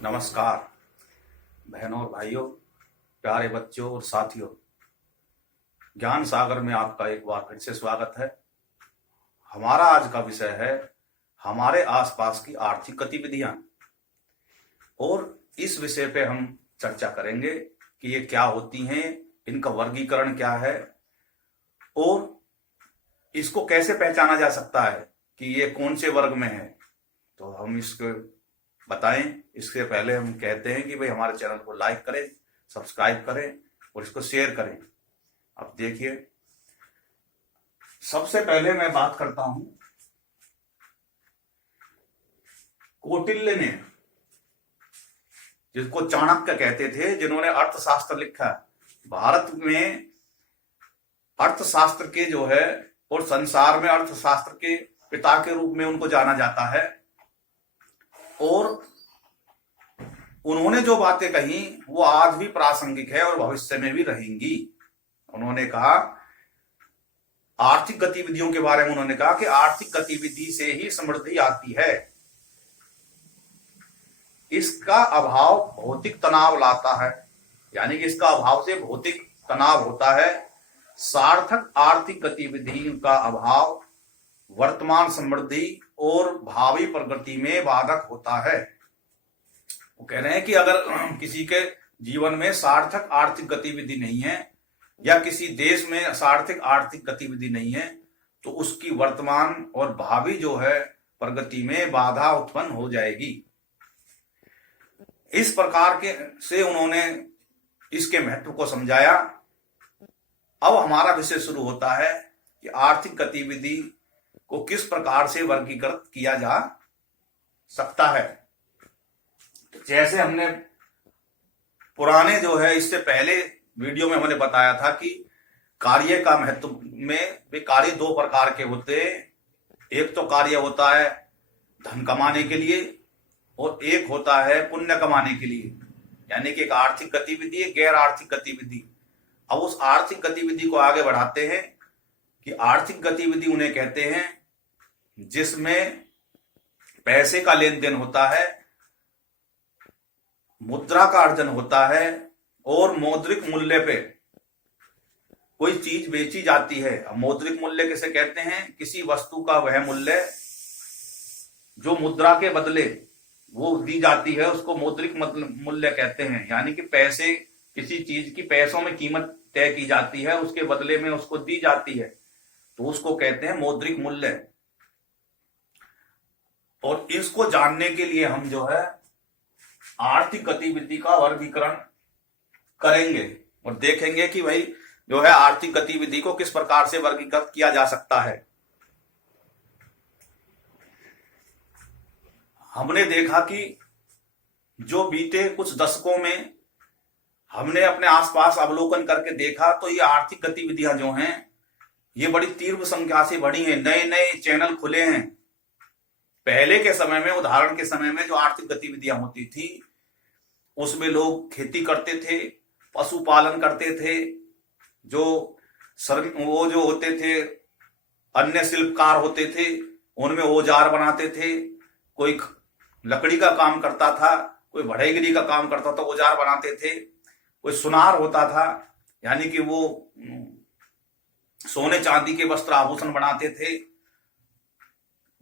नमस्कार बहनों और भाइयों, प्यारे बच्चों और साथियों। ज्ञान सागर में आपका एक बार फिर से स्वागत है। हमारा आज का विषय है हमारे आसपास की आर्थिक गतिविधियां, और इस विषय पे हम चर्चा करेंगे कि ये क्या होती हैं, इनका वर्गीकरण क्या है और इसको कैसे पहचाना जा सकता है कि ये कौन से वर्ग में है। तो हम इसको बताएं। इससे पहले हम कहते हैं कि भाई हमारे चैनल को लाइक करें, सब्सक्राइब करें और इसको शेयर करें। अब देखिए, सबसे पहले मैं बात करता हूं कौटिल्य ने, जिसको चाणक्य कहते थे, जिन्होंने अर्थशास्त्र लिखा। भारत में अर्थशास्त्र के जो है और संसार में अर्थशास्त्र के पिता के रूप में उनको जाना जाता है। और उन्होंने जो बातें कही वो आज भी प्रासंगिक है और भविष्य में भी रहेंगी। उन्होंने कहा, आर्थिक गतिविधियों के बारे में उन्होंने कहा कि आर्थिक गतिविधि से ही समृद्धि आती है, इसका अभाव भौतिक तनाव लाता है, यानी कि इसका अभाव से भौतिक तनाव होता है। सार्थक आर्थिक गतिविधि का अभाव वर्तमान समृद्धि और भावी प्रगति में बाधक होता है। वो कह रहे हैं कि अगर किसी के जीवन में सार्थक आर्थिक गतिविधि नहीं है या किसी देश में सार्थक आर्थिक गतिविधि नहीं है तो उसकी वर्तमान और भावी जो है प्रगति में बाधा उत्पन्न हो जाएगी। इस प्रकार के से उन्होंने इसके महत्व को समझाया। अब हमारा विषय शुरू होता है कि आर्थिक गतिविधि को किस प्रकार से वर्गीकृत किया जा सकता है। जैसे हमने पुराने जो है इससे पहले वीडियो में हमने बताया था कि कार्य का महत्व में वे कार्य दो प्रकार के होते हैं। एक तो कार्य होता है धन कमाने के लिए और एक होता है पुण्य कमाने के लिए, यानी कि एक आर्थिक गतिविधि है, गैर आर्थिक गतिविधि। अब उस आर्थिक गतिविधि को आगे बढ़ाते हैं कि आर्थिक गतिविधि उन्हें कहते हैं जिसमें पैसे का लेन देन होता है, मुद्रा का अर्जन होता है और मौद्रिक मूल्य पे कोई चीज बेची जाती है। अब मौद्रिक मूल्य किसे कहते हैं? किसी वस्तु का वह मूल्य जो मुद्रा के बदले वो दी जाती है उसको मौद्रिक मूल्य कहते हैं। यानी कि पैसे, किसी चीज की पैसों में कीमत तय की जाती है, उसके बदले में उसको दी जाती है, तो उसको कहते हैं मौद्रिक मूल्य। और इसको जानने के लिए हम जो है आर्थिक गतिविधि का वर्गीकरण करेंगे और देखेंगे कि भाई जो है आर्थिक गतिविधि को किस प्रकार से वर्गीकृत किया जा सकता है। हमने देखा कि जो बीते कुछ दशकों में हमने अपने आसपास अवलोकन करके देखा तो ये आर्थिक गतिविधियां जो हैं ये बड़ी तीव्र संख्या से बढ़ी हैं। नए नए चैनल खुले हैं। पहले के समय में, उदाहरण के समय में जो आर्थिक गतिविधियां होती थी उसमें लोग खेती करते थे, पशुपालन करते थे, वो जो होते थे अन्य शिल्पकार होते थे, उनमें औजार बनाते थे। कोई लकड़ी का काम करता था, कोई बढ़ईगिरी का काम करता था, औजार बनाते थे। कोई सुनार होता था, यानी कि वो सोने चांदी के वस्त्र आभूषण बनाते थे।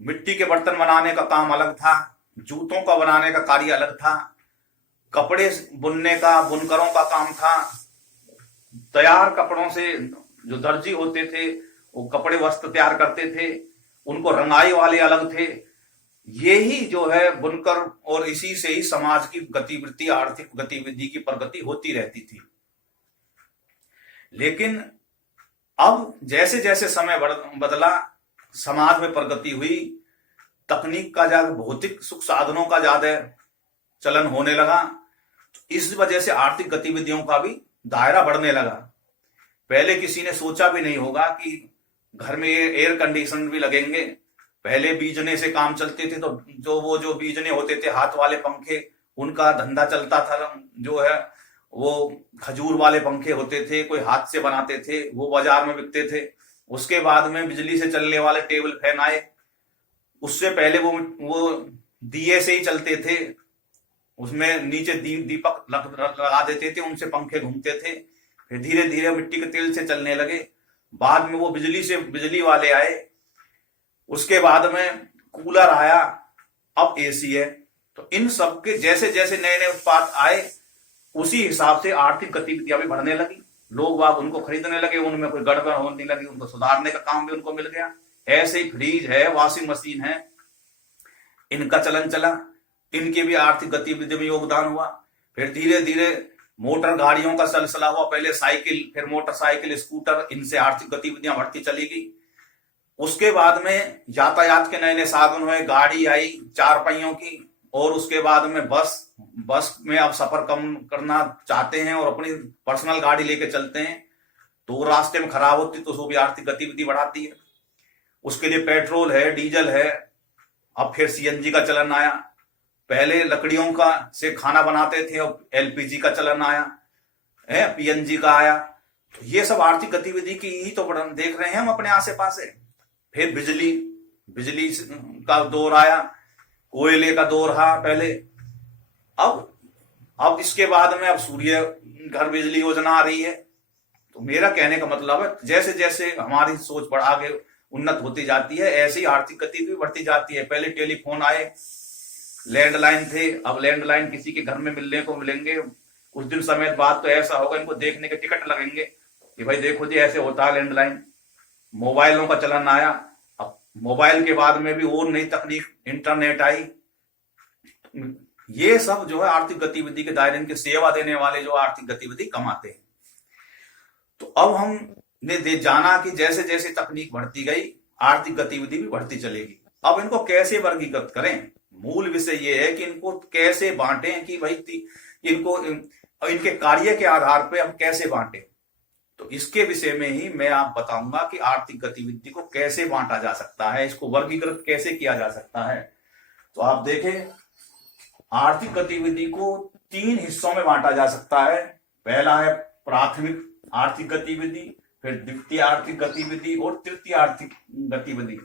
मिट्टी के बर्तन बनाने का काम अलग था, जूतों का बनाने का कार्य अलग था, कपड़े बुनने का बुनकरों का काम था। तैयार कपड़ों से जो दर्जी होते थे वो कपड़े वस्त्र तैयार करते थे, उनको रंगाई वाले अलग थे। ये ही जो है बुनकर, और इसी से ही समाज की गतिविधि, आर्थिक गतिविधि की प्रगति होती रहती थी। लेकिन अब जैसे जैसे समय बदला, समाज में प्रगति हुई, तकनीक का ज्यादा, भौतिक सुख साधनों का ज्यादा चलन होने लगा, इस वजह से आर्थिक गतिविधियों का भी दायरा बढ़ने लगा। पहले किसी ने सोचा भी नहीं होगा कि घर में एयर कंडीशन भी लगेंगे। पहले बीजने से काम चलते थे, तो जो बीजने होते थे हाथ वाले पंखे, उनका धंधा चलता था। जो है वो खजूर वाले पंखे होते थे, कोई हाथ से बनाते थे, वो बाजार में बिकते थे। उसके बाद में बिजली से चलने वाले टेबल फैन आए। उससे पहले वो दिए से ही चलते थे। उसमें नीचे दीपक लगा देते थे, उनसे पंखे घूमते थे। फिर धीरे धीरे मिट्टी के तेल से चलने लगे। बाद में वो बिजली वाले आए। उसके बाद में कूलर आया, अब एसी है। तो इन सब के जैसे जैसे नए नए उत्पाद आए, उसी हिसाब से आर्थिक गतिविधियां भी बढ़ने लगी। लोग बाग उनको खरीदने लगे, उनमें कोई गड़बड़ होने लगी, उनको सुधारने का काम भी उनको मिल गया। ऐसे ही फ्रिज है, वॉशिंग मशीन है, इनका चलन चला, इनके भी आर्थिक गतिविधि में योगदान हुआ। फिर धीरे धीरे मोटर गाड़ियों का सिलसिला हुआ, पहले साइकिल, फिर मोटरसाइकिल, स्कूटर, इनसे आर्थिक गतिविधियां बढ़ती चली गई। उसके बाद में यातायात के नए नए साधन हुए, गाड़ी आई 4 पहियों की, और उसके बाद में बस में अब सफर कम करना चाहते हैं और अपनी पर्सनल गाड़ी लेके चलते हैं, तो रास्ते में खराब होती तो वो भी आर्थिक गतिविधि बढ़ाती है। उसके लिए पेट्रोल है, डीजल है, अब फिर सीएनजी का चलन आया। पहले लकड़ियों का से खाना बनाते थे, अब एलपीजी का चलन आया है, पीएनजी का आया। तो ये सब आर्थिक गतिविधि की ही तो देख रहे हैं हम अपने आसे पास। फिर बिजली का दौर आया, कोयले का दौर रहा पहले। अब इसके बाद में अब सूर्य घर बिजली योजना आ रही है। तो मेरा कहने का मतलब है, जैसे जैसे हमारी सोच पर आगे उन्नत होती जाती है, ऐसी आर्थिक गतिविधि बढ़ती जाती है। पहले टेलीफोन आए, लैंडलाइन थे, अब लैंडलाइन किसी के घर में मिलने को मिलेंगे। कुछ दिन समय बाद तो ऐसा होगा, इनको देखने के टिकट लगेंगे कि भाई देखो जी ऐसे होता है लैंडलाइन। मोबाइलों का चलन आया, अब मोबाइल के बाद में भी और नई तकनीक, इंटरनेट आई। ये सब जो है आर्थिक गतिविधि के दायरे के सेवा देने वाले जो आर्थिक गतिविधि कमाते हैं। तो अब हमने जाना कि जैसे जैसे तकनीक बढ़ती गई, आर्थिक गतिविधि भी बढ़ती चलेगी। अब इनको कैसे वर्गीकृत करें, मूल विषय ये है कि इनको कैसे बांटें, कि भाई इनको इनके कार्य के आधार पे हम कैसे बांटें। तो इसके विषय में ही मैं आप बताऊंगा कि आर्थिक गतिविधि को कैसे बांटा जा सकता है, इसको वर्गीकृत कैसे किया जा सकता है। तो आप देखें, आर्थिक गतिविधि को 3 हिस्सों में बांटा जा सकता है। पहला है प्राथमिक आर्थिक गतिविधि, फिर द्वितीय आर्थिक गतिविधि और तृतीय आर्थिक गतिविधि।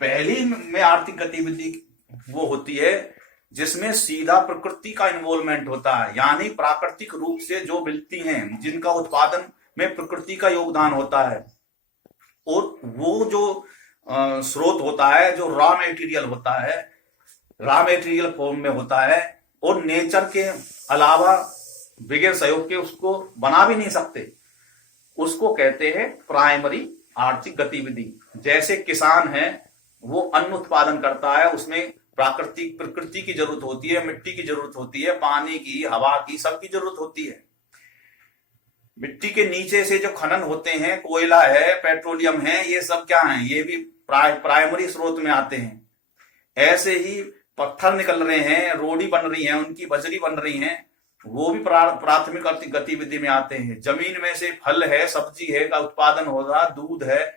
पहली में आर्थिक गतिविधि वो होती है जिसमें सीधा प्रकृति का इन्वॉल्वमेंट होता है, यानी प्राकृतिक रूप से जो मिलती हैं, जिनका उत्पादन में प्रकृति का योगदान होता है। और वो जो स्रोत होता है, जो रॉ मेटीरियल होता है, रॉ मेटीरियल फॉर्म में होता है, और नेचर के अलावा बगैर सहयोग के उसको बना भी नहीं सकते, उसको कहते हैं प्राइमरी आर्थिक गतिविधि। जैसे किसान है, वो अन्न उत्पादन करता है, उसमें प्रकृति की जरूरत होती है, मिट्टी की जरूरत होती है, पानी की, हवा की, सबकी जरूरत होती है। मिट्टी के नीचे से जो खनन होते हैं, कोयला है, पेट्रोलियम है, ये सब क्या है, ये भी प्राइमरी स्रोत में आते हैं। ऐसे ही पत्थर निकल रहे हैं, रोड़ी बन रही है, उनकी बजरी बन रही है, वो भी प्राथमिक आर्थिक गतिविधि में आते हैं। जमीन में से फल है, सब्जी है का उत्पादन हो रहा, दूध है,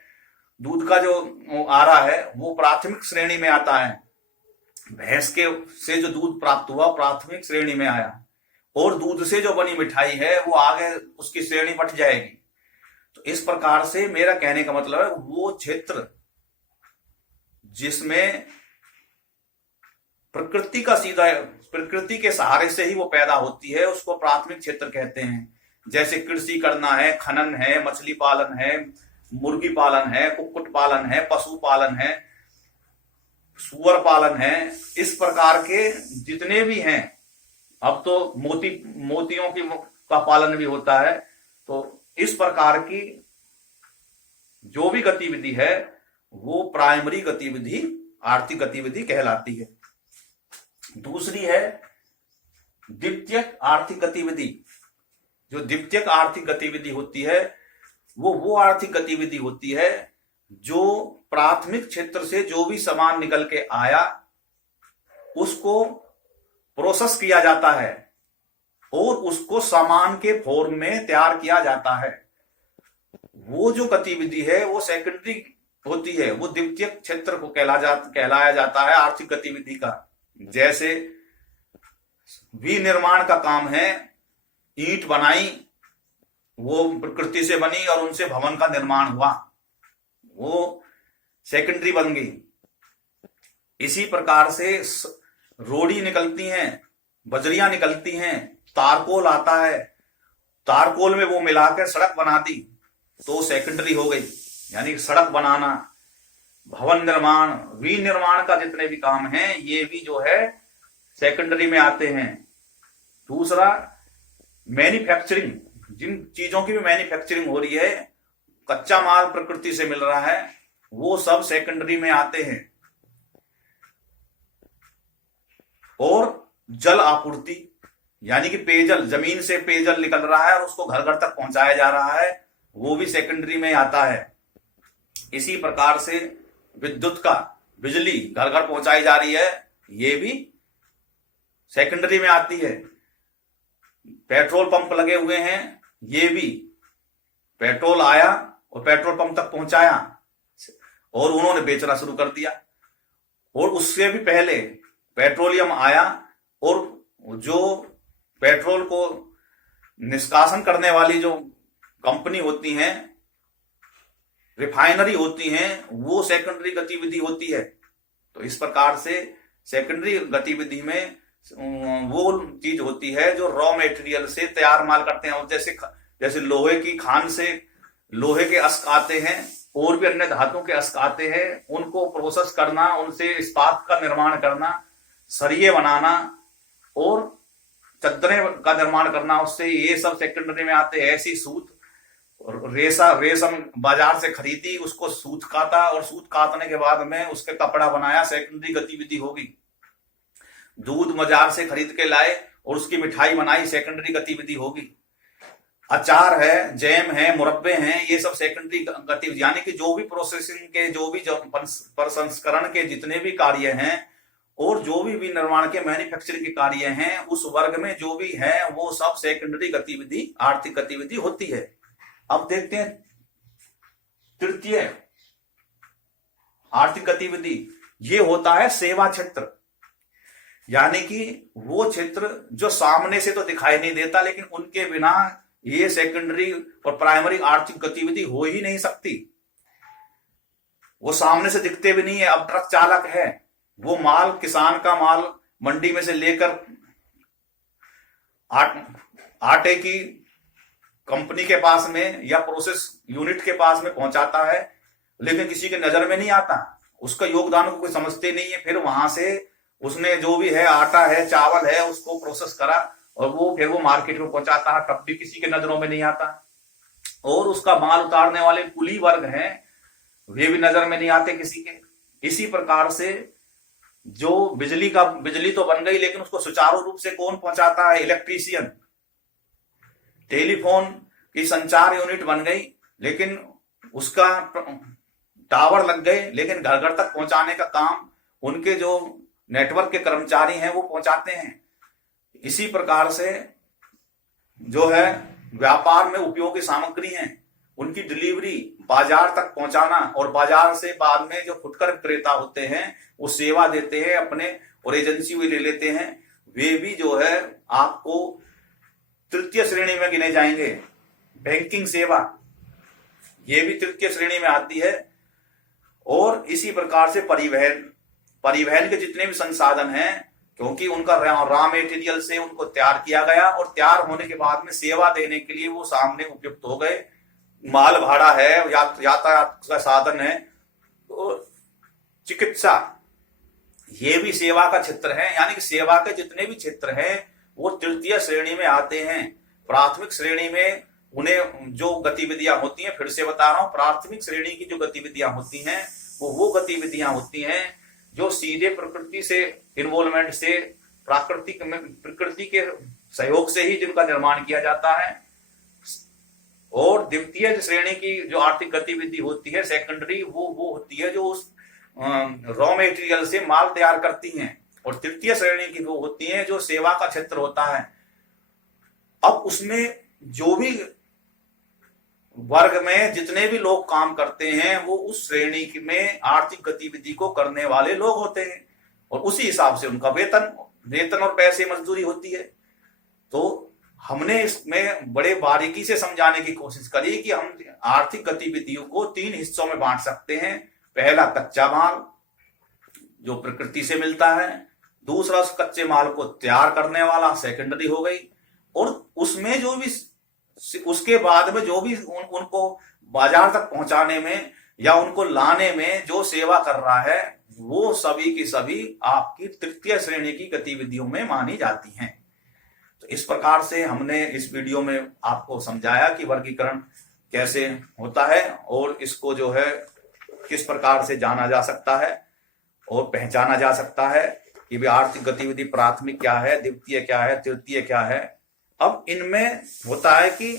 दूध का जो आ रहा है वो प्राथमिक श्रेणी में आता है। भैंस के से जो दूध प्राप्त हुआ प्राथमिक श्रेणी में आया, और दूध से जो बनी मिठाई है वो आगे उसकी श्रेणी बढ़ जाएगी। तो इस प्रकार से मेरा कहने का मतलब है, वो क्षेत्र जिसमें प्रकृति के सहारे से ही वो पैदा होती है, उसको प्राथमिक क्षेत्र कहते हैं। जैसे कृषि करना है, खनन है, मछली पालन है, मुर्गी पालन है, कुक्कुट पालन है, पशु पालन है, सुअर पालन है, इस प्रकार के जितने भी हैं। अब तो मोतियों का पालन भी होता है। तो इस प्रकार की जो भी गतिविधि है वो प्राइमरी गतिविधि आर्थिक गतिविधि कहलाती है। दूसरी है द्वितीयक आर्थिक गतिविधि। जो द्वितीयक आर्थिक गतिविधि होती है वो आर्थिक गतिविधि होती है जो प्राथमिक क्षेत्र से जो भी सामान निकल के आया उसको प्रोसेस किया जाता है और उसको सामान के फॉर्म में तैयार किया जाता है। वो जो गतिविधि है वो सेकेंडरी होती है, वो द्वितीयक क्षेत्र को कहलाया जाता है आर्थिक गतिविधि का। जैसे विनिर्माण का काम है, ईंट बनाई, वो प्रकृति से बनी और उनसे भवन का निर्माण हुआ, वो सेकेंडरी बन गई। इसी प्रकार से रोड़ी निकलती हैं, बजरियां निकलती हैं, तारकोल आता है, तारकोल में वो मिलाकर सड़क बना दी तो सेकेंडरी हो गई। यानी सड़क बनाना, भवन निर्माण, विनिर्माण का जितने भी काम हैं ये भी जो है सेकेंडरी में आते हैं। दूसरा, मैन्युफैक्चरिंग, जिन चीजों की भी मैन्युफैक्चरिंग हो रही है, कच्चा माल प्रकृति से मिल रहा है, वो सब सेकेंडरी में आते हैं। और जल आपूर्ति, यानी कि पेयजल, जमीन से पेयजल निकल रहा है और उसको घर घर तक पहुंचाया जा रहा है, वो भी सेकेंडरी में आता है। इसी प्रकार से विद्युत का, बिजली घर घर पहुंचाई जा रही है, ये भी सेकेंडरी में आती है। पेट्रोल पंप लगे हुए हैं, ये भी पेट्रोल आया और पेट्रोल पंप तक पहुंचाया और उन्होंने बेचना शुरू कर दिया। और उससे भी पहले पेट्रोलियम आया और जो पेट्रोल को निष्कासन करने वाली जो कंपनी होती हैं, रिफाइनरी होती हैं, वो सेकेंडरी गतिविधि होती है। तो इस प्रकार से सेकेंडरी गतिविधि में वो चीज होती है जो रॉ मटेरियल से तैयार माल करते हैं। और जैसे लोहे की खान से लोहे के अस्क आते हैं और भी अन्य धातुओं के अस्क आते हैं, उनको प्रोसेस करना, उनसे इस्पात का निर्माण करना, सरिये बनाना और चद्दरें का निर्माण करना, उससे ये सब सेकेंडरी में आते हैं। ऐसी सूत, रेशम बाजार से खरीदी, उसको सूत काटा और सूत काटने के बाद में उसके कपड़ा बनाया, सेकेंडरी गतिविधि होगी। दूध बाजार से खरीद के लाए और उसकी मिठाई बनाई, सेकेंडरी गतिविधि होगी। अचार है, जैम है, मुरब्बे हैं, ये सब सेकेंडरी गतिविधि, यानी कि जो भी प्रोसेसिंग के, जो भी प्रसंस्करण के जितने भी कार्य हैं और जो भी निर्माण के मैन्युफैक्चरिंग के कार्य हैं, उस वर्ग में जो भी है वो सब सेकेंडरी गतिविधि, आर्थिक गतिविधि होती है। अब देखते हैं तृतीय आर्थिक गतिविधि, ये होता है सेवा क्षेत्र। यानी कि वो क्षेत्र जो सामने से तो दिखाई नहीं देता, लेकिन उनके बिना ये सेकेंडरी और प्राइमरी आर्थिक गतिविधि हो ही नहीं सकती। वो सामने से दिखते भी नहीं है। अब ट्रक चालक है, वो माल, किसान का माल मंडी में से लेकर आटे की कंपनी के पास में या प्रोसेस यूनिट के पास में पहुंचाता है, लेकिन किसी के नजर में नहीं आता, उसका योगदान को कोई समझते नहीं है। फिर वहां से उसने जो भी है, आटा है, चावल है, उसको प्रोसेस करा और वो फिर वो मार्केट में पहुंचाता है, तब भी किसी के नजरों में नहीं आता। और उसका माल उतारने वाले कुली वर्ग हैं, वे भी नजर में नहीं आते किसी के। इसी प्रकार से जो बिजली तो बन गई, लेकिन उसको सुचारू रूप से कौन पहुंचाता है? इलेक्ट्रीशियन। टेलीफोन की संचार यूनिट बन गई, लेकिन उसका टावर लग गए, लेकिन घर घर तक पहुंचाने का काम उनके जो नेटवर्क के कर्मचारी हैं वो पहुंचाते हैं। इसी प्रकार से जो है व्यापार में उपयोगी सामग्री हैं, उनकी डिलीवरी, बाजार तक पहुंचाना, और बाजार से बाद में जो फुटकर विक्रेता होते हैं वो सेवा देते हैं अपने और एजेंसी भी ले लेते हैं, वे भी जो है आपको तृतीय श्रेणी में गिने जाएंगे। बैंकिंग सेवा, ये भी तृतीय श्रेणी में आती है। और इसी प्रकार से परिवहन के जितने भी संसाधन हैं, क्योंकि उनका रॉ मेटेरियल से उनको तैयार किया गया और तैयार होने के बाद में सेवा देने के लिए वो सामने उपयुक्त हो गए। माल भाड़ा है, यातायात का साधन है, तो चिकित्सा, ये भी सेवा का क्षेत्र है। यानी कि सेवा के जितने भी क्षेत्र हैं वो तृतीय श्रेणी में आते हैं। प्राथमिक श्रेणी में उन्हें जो गतिविधियां होती हैं, फिर से बता रहा हूं, प्राथमिक श्रेणी की जो गतिविधियां होती हैं वो गतिविधियां होती हैं जो सीधे प्रकृति से इन्वॉल्वमेंट से, प्रकृति के सहयोग से ही जिनका निर्माण किया जाता है। और द्वितीय श्रेणी की जो आर्थिक गतिविधि होती है, सेकेंडरी, वो होती है जो उस रॉ मेटेरियल से माल तैयार करती हैं। और तृतीय श्रेणी की वो होती है जो सेवा का क्षेत्र होता है। अब उसमें जो भी वर्ग में जितने भी लोग काम करते हैं वो उस श्रेणी में आर्थिक गतिविधि को करने वाले लोग होते हैं, और उसी हिसाब से उनका वेतन और पैसे, मजदूरी होती है। तो हमने इसमें बड़े बारीकी से समझाने की कोशिश करी कि हम आर्थिक गतिविधियों को 3 हिस्सों में बांट सकते हैं। पहला, कच्चा माल जो प्रकृति से मिलता है। दूसरा उस कच्चे माल को तैयार करने वाला सेकेंडरी हो गई, और उसमें जो भी उसके बाद में जो भी उनको बाजार तक पहुंचाने में या उनको लाने में जो सेवा कर रहा है, वो सभी की सभी आपकी तृतीय श्रेणी की गतिविधियों में मानी जाती हैं। तो इस प्रकार से हमने इस वीडियो में आपको समझाया कि वर्गीकरण कैसे होता है और इसको जो है किस प्रकार से जाना जा सकता है और पहचाना जा सकता है कि भी आर्थिक गतिविधि प्राथमिक क्या है, द्वितीय क्या है, तृतीय क्या है। अब इनमें होता है कि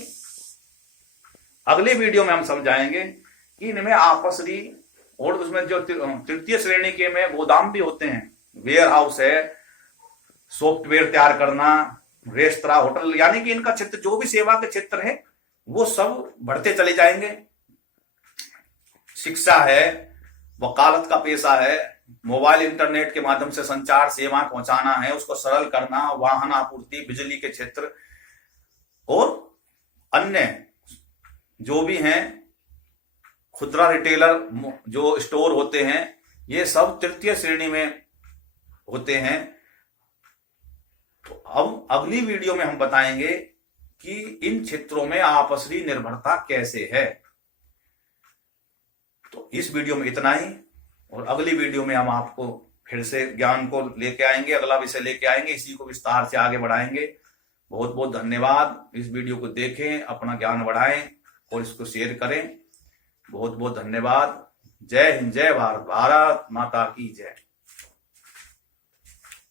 अगले वीडियो में हम समझाएंगे कि इनमें आपसरी और उसमें जो तृतीय श्रेणी के में गोदाम भी होते हैं, वेयर हाउस है, सॉफ्टवेयर तैयार करना, रेस्तरा, होटल, यानी कि इनका क्षेत्र जो भी सेवा के क्षेत्र है वो सब बढ़ते चले जाएंगे। शिक्षा है, वकालत का पेशा है, मोबाइल इंटरनेट के माध्यम से संचार सेवाएं पहुंचाना है, उसको सरल करना, वाहन आपूर्ति, बिजली के क्षेत्र और अन्य जो भी हैं, खुदरा रिटेलर जो स्टोर होते हैं, ये सब तृतीय श्रेणी में होते हैं। तो अब अगली वीडियो में हम बताएंगे कि इन क्षेत्रों में आपसी निर्भरता कैसे है। तो इस वीडियो में इतना ही, और अगली वीडियो में हम आपको फिर से ज्ञान को लेके आएंगे, अगला विषय लेके आएंगे, इसी को विस्तार से आगे बढ़ाएंगे। बहुत बहुत धन्यवाद। इस वीडियो को देखें, अपना ज्ञान बढ़ाएं और इसको शेयर करें। बहुत बहुत धन्यवाद। जय हिंद, जय भारत, भारत माता की जय।